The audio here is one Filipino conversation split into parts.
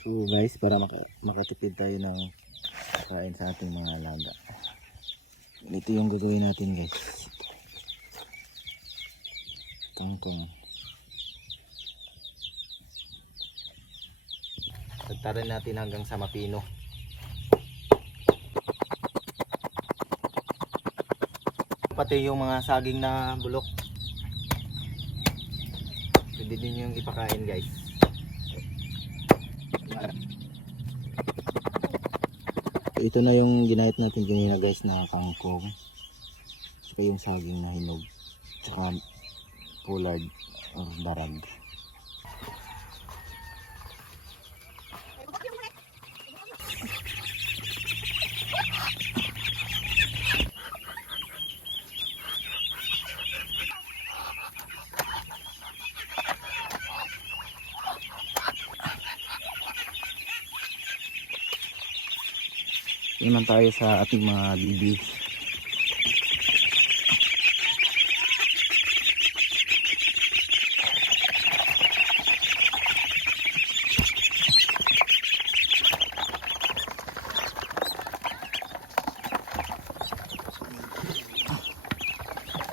So guys, para makatipid tayo ng kain sa ating mga alaga, ito yung gagawin natin guys. Tungtong. Tagtarin natin hanggang sa mapino. Pati yung mga saging na bulok, pwede din yung ipakain guys. Ito na yung ginahit natin kanina guys na kangkong, saka yung saging na hinog, saka pollard or darag. Naman tayo sa ating mga bibi.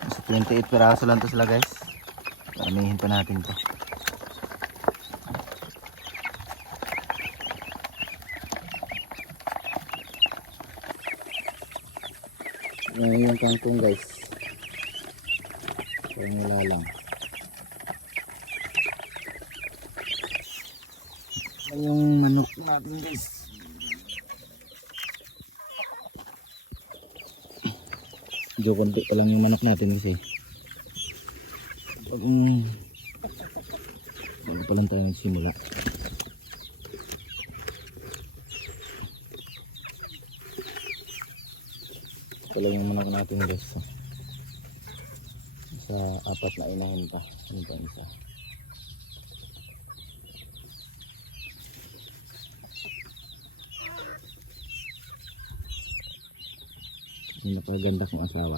Sa 28 piraso lang to sila guys. Paramihin pa natin to. Yan yung kangkong guys. Parang nilalang. Yan yung manok natin guys. Medyo konti pa lang yung manok natin kasi bago pa lang tayo nagsimula. Ito lang yung manok natin guys. Sa apat na inahin pa. Ano pa isa? Yung napaganda kong asawa.